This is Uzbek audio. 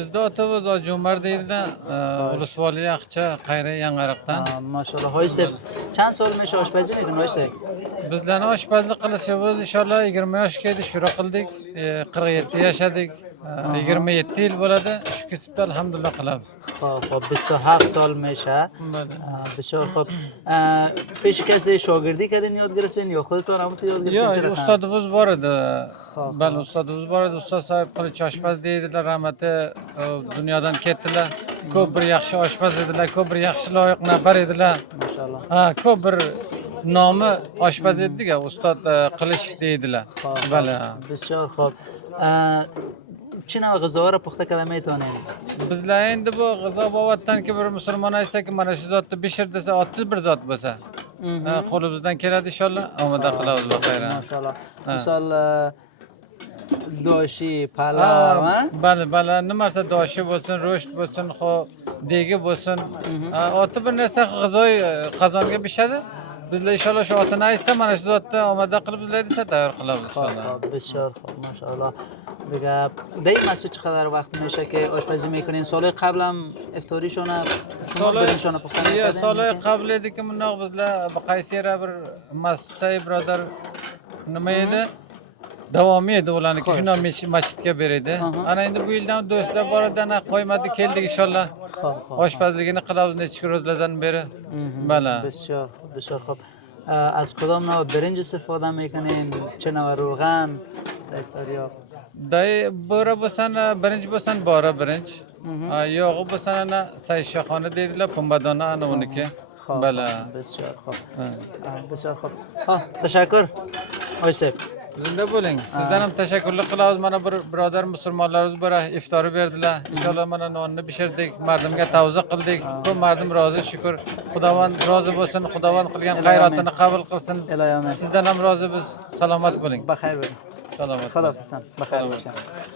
Bizda otimiz Jumar deydilar. Ulusvoli Yaxcha, Qayra Yangaroqdan. Maşallah. Hoyse. Çand sol meşe oshpazi mikun hoyse? Bizlarni oshpazlik qilishimiz inshaalloh 20 yoshga yetib shura qildik. 47 yashadik. 27 yil bo'ladi. Shu kasbda alhamdulillah qilamiz. Xo'p, 27 سال میشه. بسیار خوب. پیش کسی شاگردی کردین یاد گرفتین یا خودتون هم یاد گرفتین؟ Yo'q, ustozimiz bor edi. Bali ustozimiz bor edi. Ustoz sohib Qilich oshpaz deydilar, rahmati dunyodan ketdilar. Ko'p bir yaxshi oshpaz edilar, ko'p bir yaxshi loyiq nafar edilar. Maşallah. Ha, ko'p bir nomi oshpaz ediga, ustod Qilich deydilar. Bali. بسیار خوب. چه نوع غذاها را پخته کرده میتونین؟ Bizlar endi bu g'azobovatdanki bir musulmon aytsa-ki, mana shu zotni pishir desa, 31 zot bo'lsa, qo'limizdan keladi inshaalloh, omada qilamiz baxayra. Maşallah. Misal doshi, palav, ha? Bali, nimarsa doshi bo'lsin, ro'sht bo'lsin, degi bo'lsin. Oti bir narsa g'azoy qozonga pishadi. Bizlar inshaalloh shu otini aytsa, mana shu zotni omada qilib bizlar desa tayyor qilamiz inshaalloh. بسیار خوب ماشاءالله. دیگه در این مسجد چقدر وقت میشه که آشپزی میکنین؟ سال قبل هم افطاریشونه برنشونه پخته میکردین؟ سال قبل edi ki bundoq bizlar Qaysera bir Masay birodar nima edi? Davomiy edi ularniki. Shundan masjidga beradi. Ana endi bu yildan do'stlar bor edi, ana qo'ymadi, keldik inshaalloh. Oshpazligini qilamiz necha ro'zlardan beri. Bala. بسیار خوب. از کدام نوع برنج استفاده میکنین؟ چه نوع روغن در افطاریا؟ Day bora bo'lsan, birinchi bo'lsan bora birinchi. Yo'g'i bo'lsan ana sayshxona deydilar, pumbadona ana uniki. Bala. بسیار خوب. بسیار خوب. ها، تشکر. Oysep. Zinda bo'ling. Sizdan ham tashakkurlar qilamiz. Mana bir birodar musulmonlarimiz bor, iftori berdilar. Inshaalloh mana nonni pishirdik, mardimga tavza qildik. Ko'p mardim rozi, shukr. Xudovand rozi bo'lsin, Xudovand qilgan xayrotini qabul qilsin. Sizdan ham rozi biz. Salomat bo'ling. Baxayr bo'ling. Salomat. Xudo hafisan. Baxayr bo'lsin.